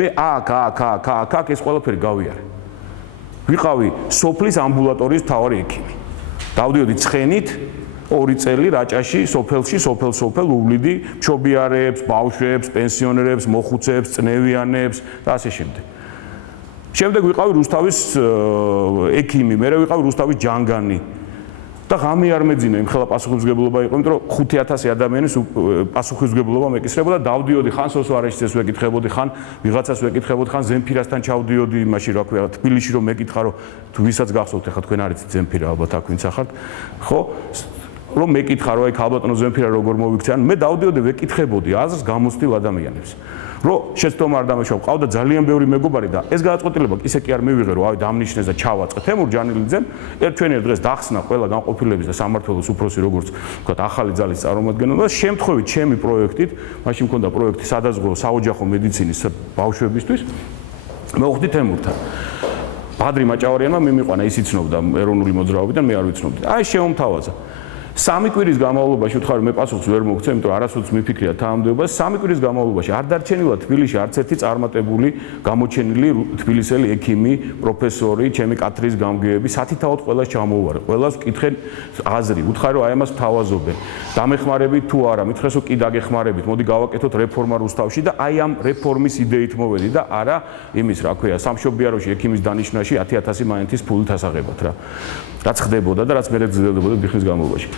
მე აქ ეს ყველაფერი გავიარე. ვიყავი სოფლის ამბულატორიის მთავარი ექიმი. დავდიოდი ცხენით 2 წელი რაჭაში, სოფელ უვლიდი მშობიარებს, ბავშვებს, პენსიონერებს, მოხუცებს, წნევიანებს და ასე შემდეგ. შემდეგ ვიყავი რუსთავის ექიმი, მე ვიყავი რუსთავის ჯანგანი. და ღამე არ მეძინა, იმხელა პასუხისმგებლობა იყო, იმიტომ რომ 5000 ადამიანის პასუხისმგებლობა მეკისრებოდა, დავდიოდი ხან სოსვარეშიც ვეკითხებოდი, ხან ვიღაცას ვეკითხებოდი, ხან ზემფირასთან ჩავდიოდი, იმაში რა ქვია, თბილისში რომ მეკითხა, რომ თუ ვისაც გახსოვთ, ახლა თქვენ არიცით ზემფირა, ალბათ აქ ვინც ახართ, ხო? რომ მეკითხა, რომ აი ქალბატონო ზემფირა როგორ მოვიქცე, ან მე დავდიოდი ვეკითხებოდი აზრს გამოცდილ ადამიანებს. რომ შეცდომა არ დამეშვა, ყავდა ძალიან ბევრი მეგობარი და ეს გადაწყვეტილება ისე კი არ მივიღე, რომ აი დამნიშნეს და ჩავაწყე თემურ ჯანილიძემ, ერთვენიერ დღეს დახსნა ყველა განყოფილების და სამმართველოს უფროსი როგორც ვთქვათ, ახალი ძალის წარმომადგენელი და შემთხვევით ჩემი პროექტით, მაშინ მქონდა პროექტი სადაზღვეო საოჯახო მედიცინის ბავშვებისთვის, მოვხდი თემურთან. ბადრი მაჭავარიანმა მიმიყვანა, ის იცნობდა ეროვნული მოძრაობიდან, მე არ ვიცნობდი. აი შემომთავაზა. 3 კვირის განმავლობაში ვთქვარ, მე პასუხს ვერ მოგცემ, იმიტომ რომ არასოდეს მიფიქრია თანამდებობას. 3 კვირის განმავლობაში არ დარჩენილა თბილისში არც ერთი წარმატებული გამოჩენილი თბილისელი ექიმი, პროფესორი, ჩემი კათედრის გამგეები, სათითაოდ ყველას ჩამოუვარე. ყველას ვკითხენ აზრი, ვუთხარი რომ აი ამას თავაზობენ. დამეხმარებით თუ არა, მითხრეს რომ კი დაგეხმარებით, მოდი გავაკეთოთ რეფორმა რუსთავში და აი ამ რეფორმის იდეით მოვედი და არა იმის რა ქვია, სამშობიაროში ექიმის დანიშვნაში 10000 მაინც ფულით ასაღებად რა. რაც ხდებოდა და რაც მე გრძელდებოდა ხნის განმავლობაში.